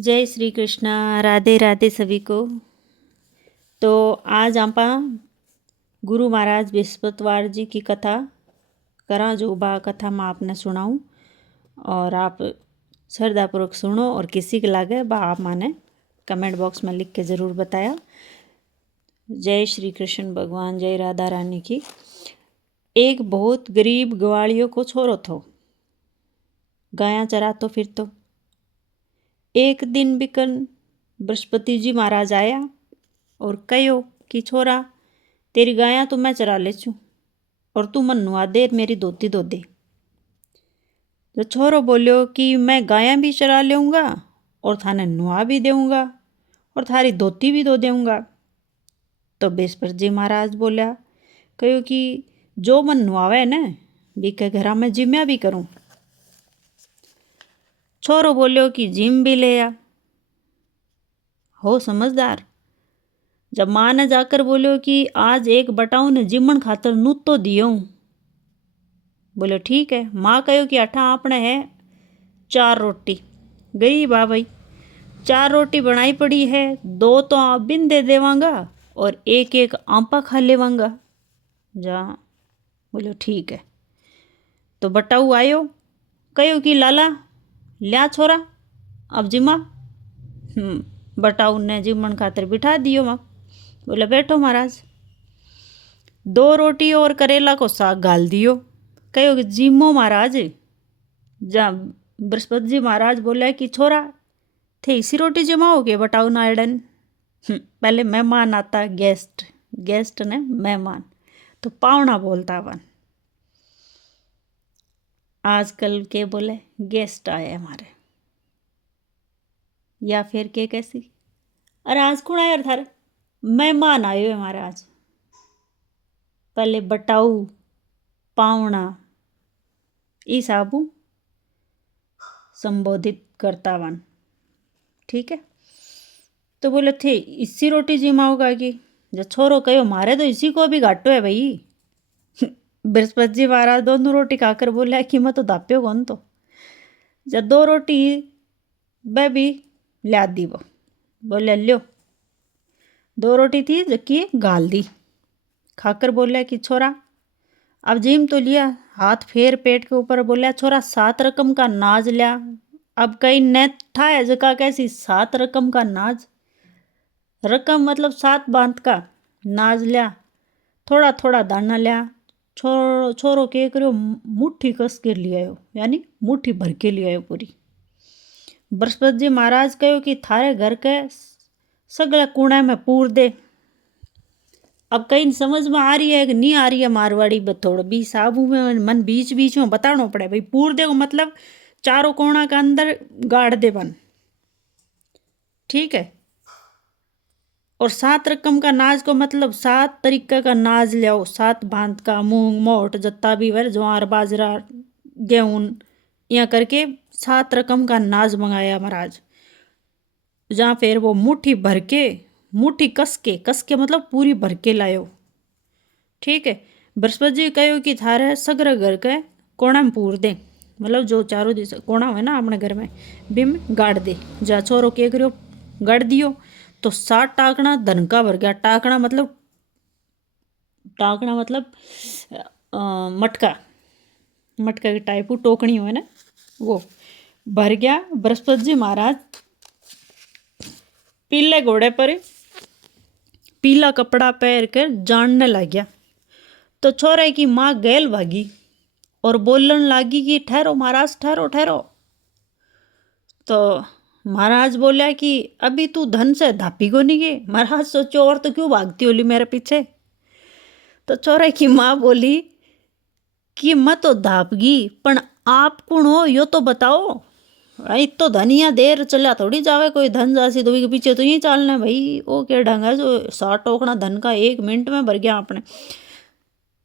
जय श्री कृष्णा। राधे राधे सभी को। तो आज आप गुरु महाराज बृहस्पतिवार जी की कथा करा, जो बा कथा मैं आपने सुनाऊँ और आप श्रद्धापूर्वक सुनो और किसी के लागे बा आप माने कमेंट बॉक्स में लिख के ज़रूर बताया। जय श्री कृष्ण भगवान, जय राधा रानी की। एक बहुत गरीब ग्वालियों को छोरो थो, गायां चरातो फिरतो। एक दिन बिकन बृहस्पति जी महाराज आया और कहो कि छोरा, तेरी गायां तो मैं चरा ले छूँ और तू मन नुआ दे, मेरी धोती धो दे। तो छोरो बोलियो कि मैं गायां भी चरा लूँगा और थाने नुआ भी देऊँगा और थारी धोती भी धो देऊँगा। तो बृहस्पति जी महाराज बोलिया, कहो कि जो मन नुआवे न बीके घरा में जिम्या भी करूँ। छोरो बोलियो कि जिम भी ले आ। हो समझदार। जब माँ ने जाकर बोलियो कि आज एक बटाऊ ने जिमण खातर नूत तो दियो। बोले ठीक है। माँ कहो कि अठा आपने है 4 रोटी। गरीब आ भाई, 4 रोटी बनाई पड़ी है, 2 तो आप बिन दे देवांगा और एक एक आंपा खा लेवांगा। जा बोलो ठीक है। तो बटाऊ आयो, कहो कि लाला लिया छोरा अब जिमा। बटाऊ ने जिमण खातर बिठा दियो। माँ बोले बैठो महाराज। 2 रोटी और करेला को साग गाल दियो। कहो कि जिमो महाराज। जा बृहस्पति जी महाराज बोले कि छोरा, थे इसी रोटी जमाओगे बटाऊ नायडन। पहले मेहमान आता, गेस्ट, गेस्ट ने मेहमान, तो पावना बोलता वन। आजकल के बोले गेस्ट आए हमारे, या फिर के कैसी, अरे आज कौन आया थारे, मेहमान आए हुए हमारे आज। पहले बटाऊ पावना इस आबू संबोधित करता वन। ठीक है। तो बोले थे इसी रोटी जिमाओगा कि, जब छोरो कहो मारे तो इसी को भी घाटो है भाई। बृहस्पति जी महाराज दोनों रोटी खाकर बोला कि मैं तो दाप्यो कौन। तो जब 2 रोटी वह भी ला दी। वो बोले लो 2 रोटी थी जबकि गाल दी। खाकर बोला कि छोरा अब जिम तो लिया, हाथ फेर पेट के ऊपर बोला छोरा 7 रकम का नाज लिया। अब कई नेट है जगह कैसी 7 रकम का नाज, रकम मतलब 7 बांत का नाज लिया। थोड़ा थोड़ा दाना लिया। छोरो के करो मुट्ठी कस के ले आयो, यानी मुट्ठी भर के ले आयो पूरी। बृहस्पति जी महाराज कहो कि थारे घर के सगले कूड़े में पूर दे। अब कहीं समझ में आ रही है कि नहीं आ रही है मारवाड़ी थोड़ा भी साबू में मन बीच बीच में बताना पड़े भाई। पूर दे को मतलब चारों कोना के अंदर गाड़ दे बन। ठीक है। और 7 रकम का नाज को मतलब 7 तरीके का नाज लियाओ, 7 भांत का, मूंग मोट जत्ता भी वर ज्वार बाजरा गेहूं या करके 7 रकम का नाज मंगाया महाराज। जहाँ फिर वो मुट्ठी भर के, मुट्ठी कस के मतलब पूरी भर के लायो। ठीक है। बृहस्पति जी कहो कि थारे सगरे घर के कोना में पूर दे, मतलब जो चारों दिशा कोना है ना अपने घर में बिम गाड़ दे। जा छोरो के करो गाड़ दियो। तो 7 टाकना धन का भर गया। टाकना मतलब मटका, मटका की टाइप टोकनी हो ना, वो भर गया। बृहस्पति जी महाराज पीले घोड़े पर पीला कपड़ा पहन कर जानने लग गया। तो छोरे की माँ गैल भागी और बोलन लागी कि ठहरो महाराज, ठहरो ठहरो। तो महाराज बोला कि अभी तू धन से धापी को नहीं गए। महाराज सोचो और तो क्यों भागती होली मेरे पीछे। तो छोरे की माँ बोली कि मैं तो धापगी, पण आप कौन हो यो तो बताओ। भाई तो धनिया देर चला थोड़ी जावे, कोई धन जासी तो के पीछे तो यही चालना भाई। वो क्या ढंग है जो 7 टोकना धन का 1 मिनट में भर गया आपने।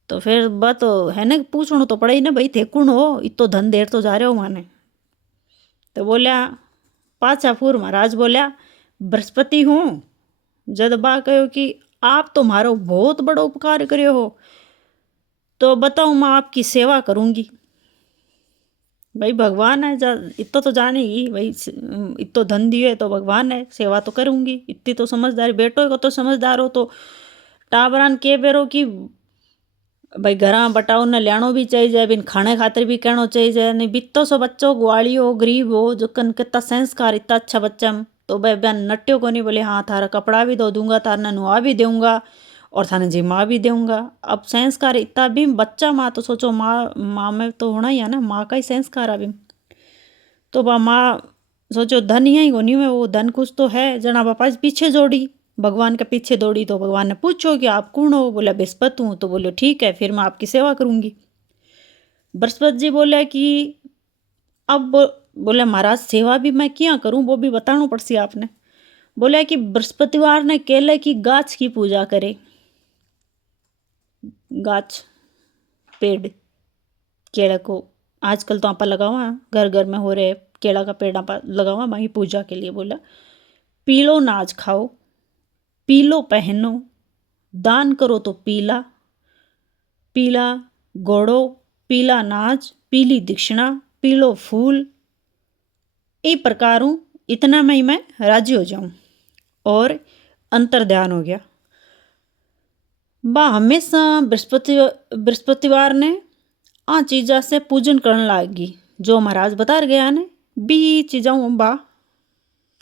तो फिर बात तो है ना, पूछना तो पड़ा ही ना भाई थे कौन हो, इतो धन देर तो जा रहे हो माने। तो बोलिया पाछा फूर महाराज बोलिया बृहस्पति हूँ। जद बा कहो कि आप तो मारो बहुत बड़ा उपकार करे हो, तो बताओ मैं आपकी सेवा करूँगी। भाई भगवान है, इतो तो जानेगी भाई, इतो धन दिए तो भगवान है, सेवा तो करूँगी। इतनी तो समझदारी, बेटो को तो समझदार हो तो टाबरान के बेरो की भाई घरा बटाओ ने लियाणो भी चाहिए, बिन खाने खातिर भी कहना चाहिए। नहीं बित्तो सो बच्चो ग्वाली हो गरीब हो जो कन कितना संस्कार इतना अच्छा बच्चा में, तो भाई बहन नट्यो को नहीं बोले हाँ थारा कपड़ा भी धो दूंगा, थारने नुआ भी दूंगा और थाने जिमा भी दूंगा। अब संस्कार इतना भी बच्चा माँ तो सोचो माँ में तो होना ही है ना, माँ का ही संस्कार अभी। तो बा माँ सोचो धन ही होनी में, वो धन कुछ तो है। जना बापा पीछे जोड़ी, भगवान के पीछे दौड़ी तो भगवान ने पूछो कि आप कौन हो? बोला बृहस्पति हूँ। तो बोले ठीक है फिर मैं आपकी सेवा करूँगी। बृहस्पति जी बोले कि अब बोले महाराज सेवा भी मैं क्या करूँ, वो भी बताना पड़सी आपने। बोले कि बृहस्पतिवार ने केले की गाछ की पूजा करे। गाछ पेड़ केले को आजकल तो आप लगावा घर घर में हो रहे, केला का पेड़ आप लगावा वहीं पूजा के लिए। बोला पीलो नाज खाओ, पीलो पहनो, दान करो तो पीला, पीला घोड़ो, पीला नाच, पीली दक्षिणा, पीलो फूल, इस प्रकार हूँ इतना में ही मैं राजी हो जाऊँ। और अंतर ध्यान हो गया। बा हमेशा बृहस्पतिवार ने आ चीज़ा से पूजन करने लागी, जो महाराज बता गया ने भी चीज़ों बा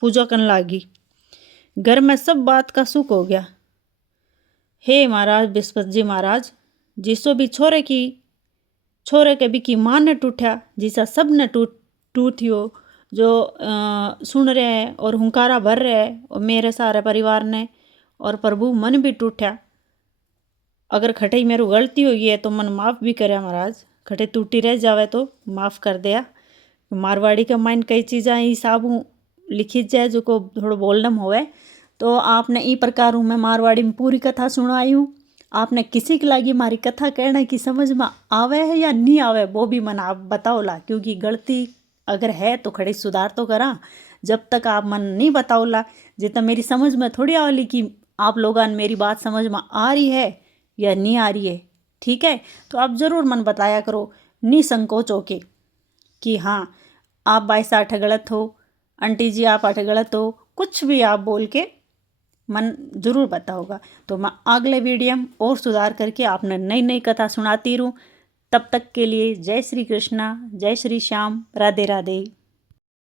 पूजा करने लागी। घर में सब बात का सुख हो गया। हे महाराज बृहस्पति जी महाराज, जिसो भी छोरे के भी की माँ ने टूटा, जिसा सब ने टूटियो, जो सुन रहे हैं और हुंकारा भर रहे हैं और मेरे सारे परिवार ने, और प्रभु मन भी टूटा। अगर खटे मेरू गलती हुई है तो मन माफ़ भी करे महाराज, खटे टूटी रह जावे तो माफ़ कर दिया। मारवाड़ी का माइन कई चीज़ा हिसाब लिखी जाए जो को थोड़ा बोलडम होवे। तो आपने ई प्रकार मैं मारवाड़ी में पूरी कथा सुनाई हूँ। आपने किसी के लागी मारी कथा कहने की समझ में आवे है या नहीं आवे वो भी मन आप बताओला, क्योंकि गलती अगर है तो खड़ी सुधार तो करा। जब तक आप मन नहीं बताओला जितना मेरी समझ में थोड़ी आवली कि आप लोगों ने मेरी बात समझ में आ रही है या नहीं आ रही है, ठीक है। तो आप ज़रूर मन बताया करो निसंकोच होके कि हाँ आप भाई साठ गलत हो, आंटी जी आप आठ गलत हो, कुछ भी आप बोल के मन जरूर बताओगा। तो मैं अगले वीडियो में और सुधार करके आपने नई नई कथा सुनाती रहूँ। तब तक के लिए जय श्री कृष्णा, जय श्री श्याम, राधे राधे।